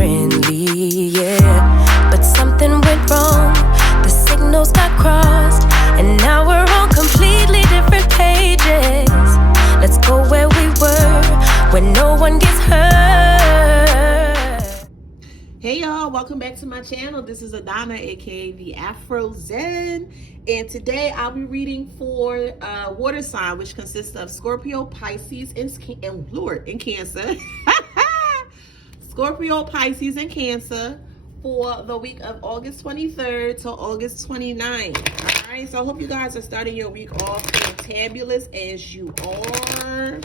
friendly, yeah. But something went wrong, the signals got crossed, and now we're on completely different pages. Let's go where we were, where no one gets hurt. Hey y'all, welcome back to my channel. This is Adana, aka the Afro Zen, and today I'll be reading for water sign, which consists of Scorpio, Pisces, and Cancer. Scorpio, Pisces, and Cancer for the week of August 23rd to August 29th. All right, so I hope you guys are starting your week off fantabulous as you are.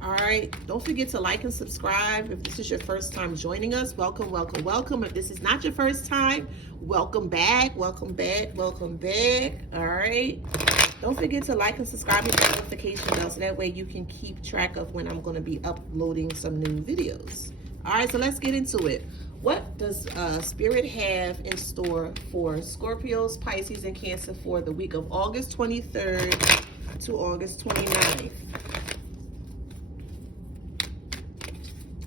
All right, don't forget to like and subscribe. If this is your first time joining us, welcome, welcome, welcome. If this is not your first time, welcome back, welcome back, welcome back. All right, don't forget to like and subscribe and hit the notification bell so that way you can keep track of when I'm going to be uploading some new videos. All right, so let's get into it. What does Spirit have in store for Scorpios, Pisces, and Cancer for the week of August 23rd to August 29th?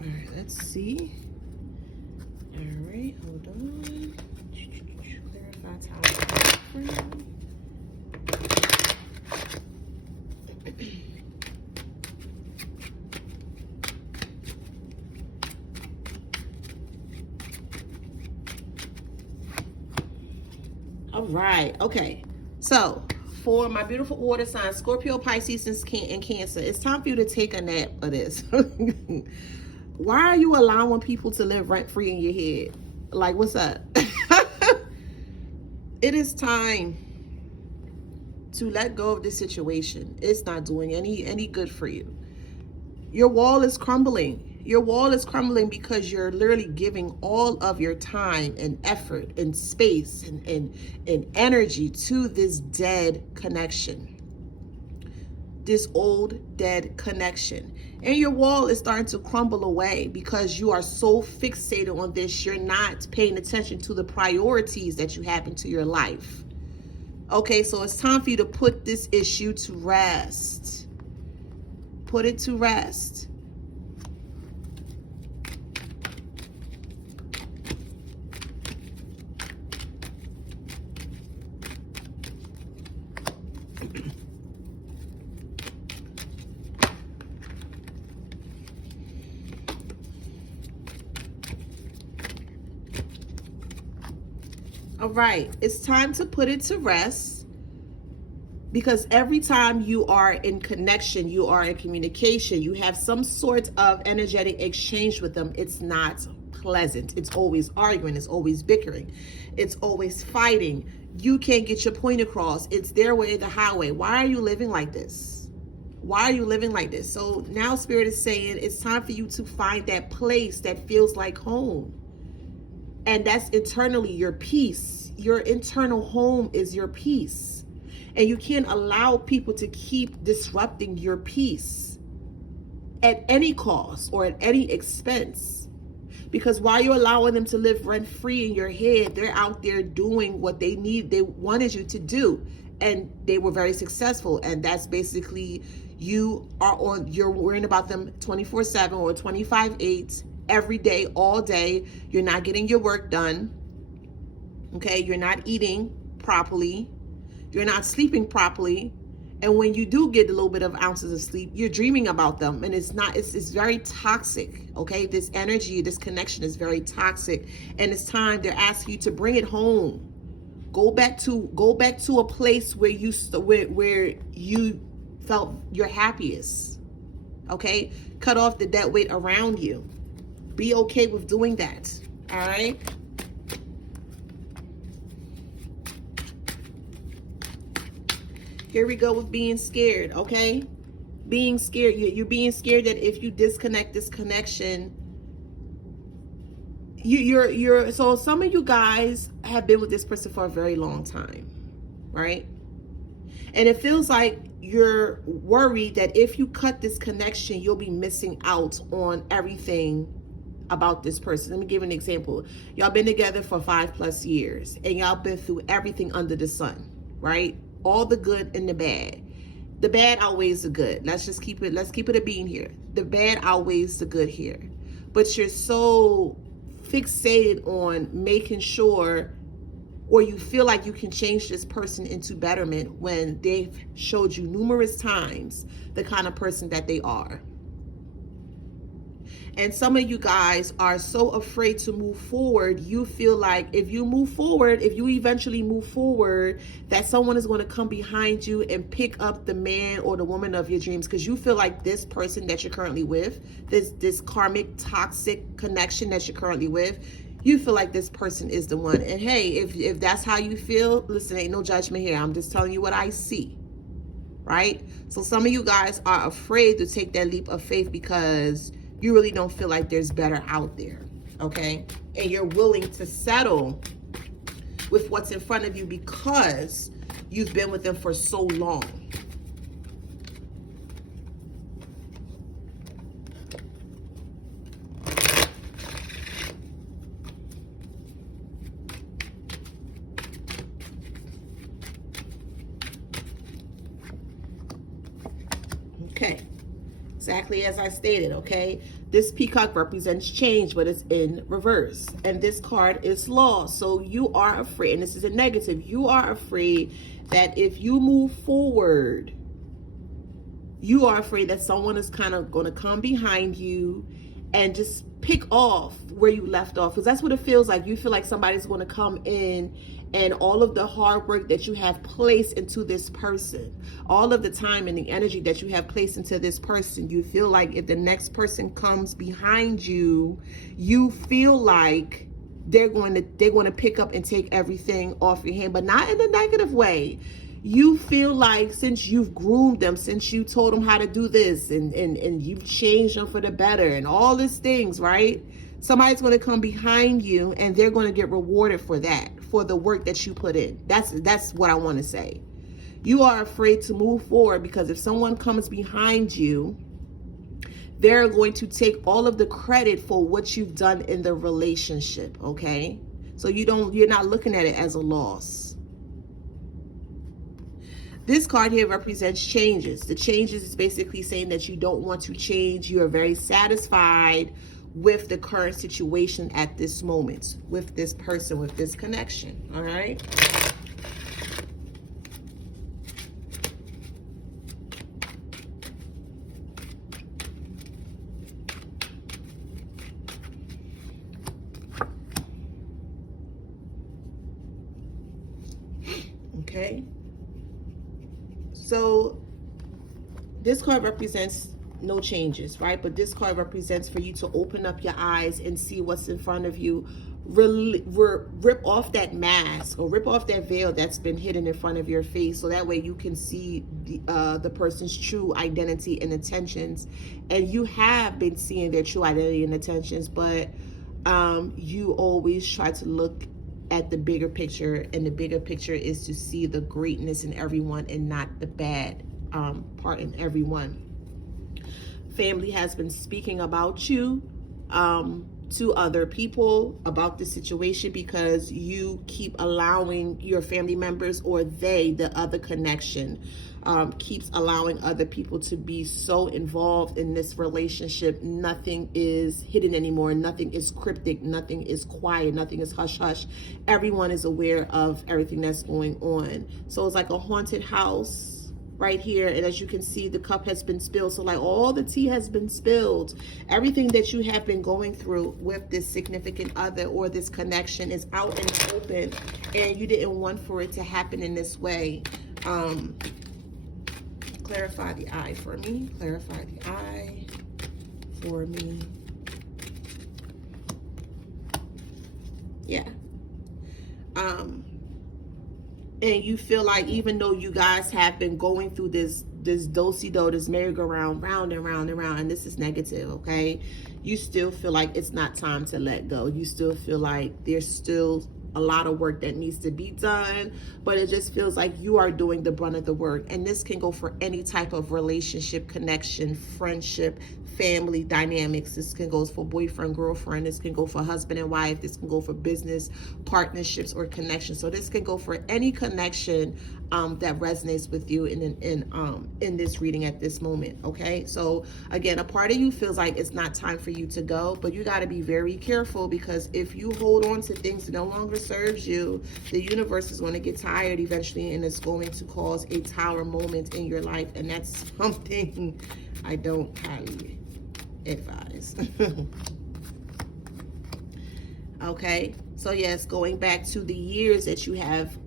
All right, let's see. All right, hold on. Clarify time. All right, okay. So for my beautiful water signs, Scorpio, Pisces, and Cancer, it's time for you to take a nap of this. Why are you allowing people to live rent-free in your head? Like, what's up? It is time to let go of this situation. It's not doing any good for you. Your wall is crumbling. Your wall is crumbling because you're literally giving all of your time and effort and space and energy to this dead connection. This old dead connection, and your wall is starting to crumble away because you are so fixated on this. You're not paying attention to the priorities that you have into your life. Okay, so it's time for you to put this issue to rest. Put it to rest. All right, it's time to put it to rest, because every time you are in connection, you are in communication, you have some sort of energetic exchange with them, it's not pleasant. It's always arguing, it's always bickering, it's always fighting. You can't get your point across. It's their way or the highway. Why are you living like this? Why are you living like this? So now Spirit is saying it's time for you to find that place that feels like home. And that's internally your peace. Your internal home is your peace. And you can't allow people to keep disrupting your peace at any cost or at any expense. Because while you're allowing them to live rent-free in your head, they're out there doing what they wanted you to do. And they were very successful. And that's basically you're worrying about them 24/7 or 25/8. Every day, all day. You're not getting your work done. Okay, you're not eating properly. You're not sleeping properly. And when you do get a little bit of ounces of sleep, you're dreaming about them. And it's very toxic. Okay, this energy, this connection is very toxic. And it's time they're asking you to bring it home. Go back to a place where you felt your happiest. Okay, cut off the dead weight around you. Be okay with doing that. All right. Here we go with being scared. Okay. Being scared. You're being scared that if you disconnect this connection, so some of you guys have been with this person for a very long time, right? And it feels like you're worried that if you cut this connection, you'll be missing out on everything about this person. Let me give an example. Y'all been together for 5+ years and y'all been through everything under the sun, right? All the good and the bad. The bad outweighs the good. Let's keep it a bean here. The bad outweighs the good here. but you're so fixated on making sure, or you feel like you can change this person into betterment when they've showed you numerous times the kind of person that they are. And some of you guys are so afraid to move forward. You feel like if you move forward, if you eventually move forward, that someone is going to come behind you and pick up the man or the woman of your dreams, because you feel like this person that you're currently with, this karmic toxic connection that you're currently with, you feel like this person is the one. And hey, if that's how you feel, listen, ain't no judgment here. I'm just telling you what I see, right? So some of you guys are afraid to take that leap of faith because you really don't feel like there's better out there, okay? And you're willing to settle with what's in front of you because you've been with them for so long. Okay. Exactly as I stated, okay? This peacock represents change, but it's in reverse. And this card is loss. So you are afraid, and this is a negative, you are afraid that if you move forward, you are afraid that someone is kind of going to come behind you and just pick off where you left off. Because that's what it feels like. You feel like somebody's going to come in, and all of the hard work that you have placed into this person, all of the time and the energy that you have placed into this person, you feel like if the next person comes behind you, you feel like they're going to pick up and take everything off your hand, but not in a negative way. You feel like since you've groomed them, since you told them how to do this, and you've changed them for the better and all these things, right? Somebody's going to come behind you and they're going to get rewarded for that, for the work that you put in. That's what I want to say. You are afraid to move forward because if someone comes behind you, they're going to take all of the credit for what you've done in the relationship, okay? So you're not looking at it as a loss. This card here represents changes. The changes is basically saying that you don't want to change. You are very satisfied with the current situation at this moment, with this person, with this connection, all right? Okay. So this card represents no changes, right? But this card represents for you to open up your eyes and see what's in front of you. Rip off that mask or rip off that veil that's been hidden in front of your face, so that way you can see the person's true identity and intentions. And you have been seeing their true identity and intentions, but you always try to look at the bigger picture, and the bigger picture is to see the greatness in everyone and not the bad part in everyone. Family has been speaking about you to other people about the situation because you keep allowing your family members, or the other connection, keeps allowing other people to be so involved in this relationship. Nothing is hidden anymore. Nothing is cryptic. Nothing is quiet. Nothing is hush hush. Everyone is aware of everything that's going on. So it's like a haunted house right here, and as you can see, the cup has been spilled. So like all the tea has been spilled. Everything that you have been going through with this significant other or this connection is out in the open, and you didn't want for it to happen in this way. Clarify the eye for me. Clarify the eye for me. Yeah. And you feel like even though you guys have been going through this do-si-do, this merry-go-round, round and round and round, and this is negative, okay? You still feel like it's not time to let go. You still feel like there's still a lot of work that needs to be done, but it just feels like you are doing the brunt of the work. And this can go for any type of relationship, connection, friendship, family dynamics. This can go for boyfriend, girlfriend. This can go for husband and wife. This can go for business partnerships or connections. So this can go for any connection that resonates with you in this reading at this moment. Okay, so again, a part of you feels like it's not time for you to go, but you got to be very careful, because if you hold on to things that no longer serves you, the universe is going to get tired eventually, and it's going to cause a tower moment in your life, and that's something I don't highly advise. Okay, so yes, going back to the years that you have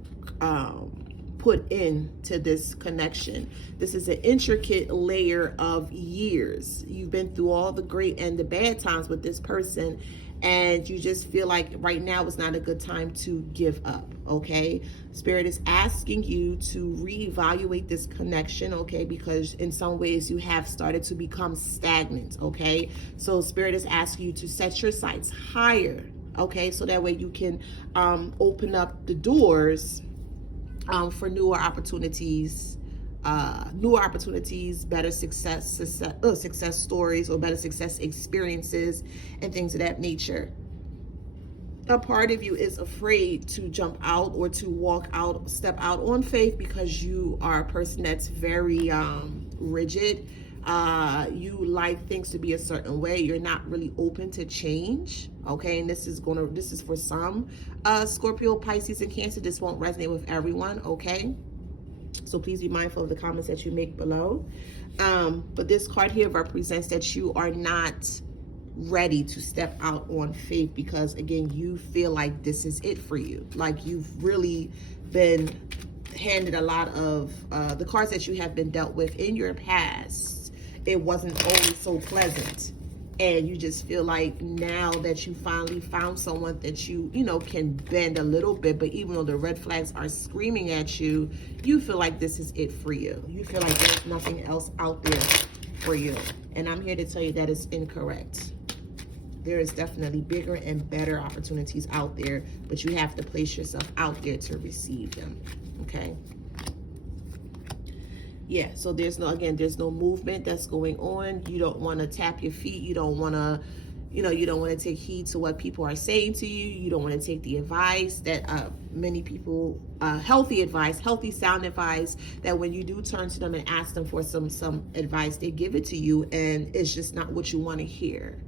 put into this connection. This is an intricate layer of years. You've been through all the great and the bad times with this person, and you just feel like right now is not a good time to give up. Okay, Spirit is asking you to reevaluate this connection, okay, because in some ways you have started to become stagnant. Okay, so Spirit is asking you to set your sights higher, okay, so that way you can open up the doors for newer opportunities, better success stories, or better success experiences, and things of that nature. A part of you is afraid to jump out or to step out on faith, because you are a person that's very rigid. You like things to be a certain way. You're not really open to change. Okay, and this is for some Scorpio, Pisces, and Cancer. This won't resonate with everyone. Okay, so please be mindful of the comments that you make below. But this card here represents that you are not ready to step out on faith, because again, you feel like this is it for you. Like you've really been handed a lot of the cards that you have been dealt with in your past. It wasn't always so pleasant, and you just feel like now that you finally found someone that you can bend a little bit, but even though the red flags are screaming at you, you feel like this is it for you. You feel like there's nothing else out there for you, and I'm here to tell you that is incorrect. There is definitely bigger and better opportunities out there, but you have to place yourself out there to receive them. Okay. Yeah, so there's no movement that's going on. You don't want to tap your feet. You don't want to, you don't want to take heed to what people are saying to you. You don't want to take the advice that many people, healthy advice, healthy sound advice, that when you do turn to them and ask them for some advice, they give it to you, and it's just not what you want to hear.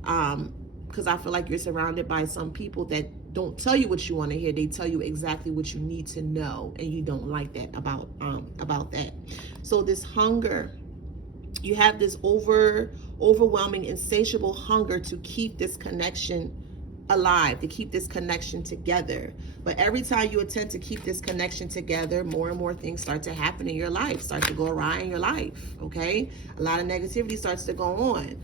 Because I feel like you're surrounded by some people that don't tell you what you want to hear. They tell you exactly what you need to know, and you don't like that about that. So this hunger, you have this overwhelming, insatiable hunger to keep this connection alive, to keep this connection together. But every time you attempt to keep this connection together, more and more things start to happen in your life, start to go awry in your life. Okay, a lot of negativity starts to go on.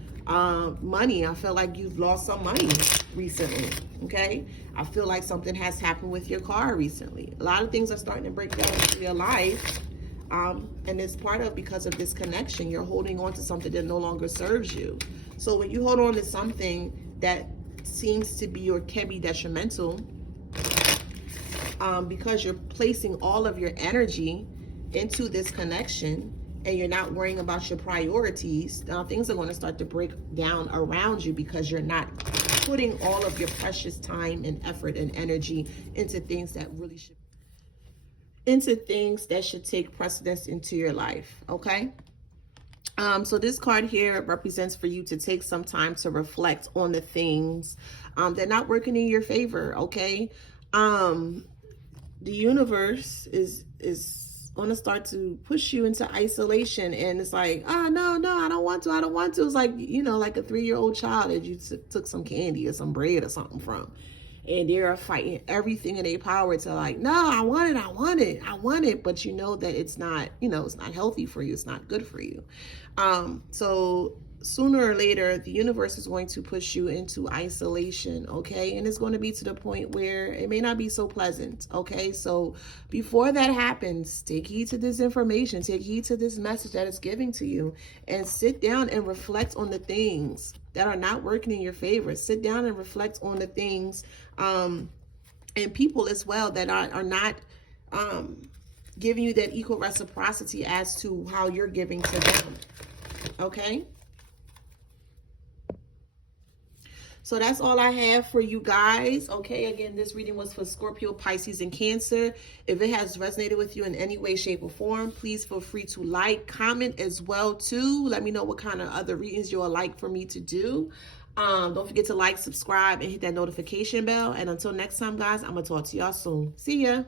Money, I feel like you've lost some money recently. Okay, I feel like something has happened with your car recently. A lot of things are starting to break down in your life, and it's because of this connection. You're holding on to something that no longer serves you. So when you hold on to something that seems to be or can be detrimental, because you're placing all of your energy into this connection, and you're not worrying about your priorities, now things are going to start to break down around you, because you're not putting all of your precious time and effort and energy into things that should take precedence into your life. Okay, so this card here represents for you to take some time to reflect on the things that are not working in your favor. Okay, the universe is going to start to push you into isolation, and it's like, oh no, I don't want to. It's like, like a 3-year-old child that you took some candy or some bread or something from, and they're fighting everything in their power to like, no, I want it, but you know that it's not, it's not healthy for you, it's not good for you. So sooner or later, the universe is going to push you into isolation, okay? And it's going to be to the point where it may not be so pleasant, okay? So before that happens, take heed to this information, take heed to this message that it's giving to you, and sit down and reflect on the things that are not working in your favor. Sit down and reflect on the things, and and people as well that are not giving you that equal reciprocity as to how you're giving to them. Okay? So that's all I have for you guys. Okay, again, this reading was for Scorpio, Pisces, and Cancer. If it has resonated with you in any way, shape, or form, please feel free to like, comment as well too. Let me know what kind of other readings you would like for me to do. Don't forget to like, subscribe, and hit that notification bell. And until next time, guys, I'm going to talk to y'all soon. See ya.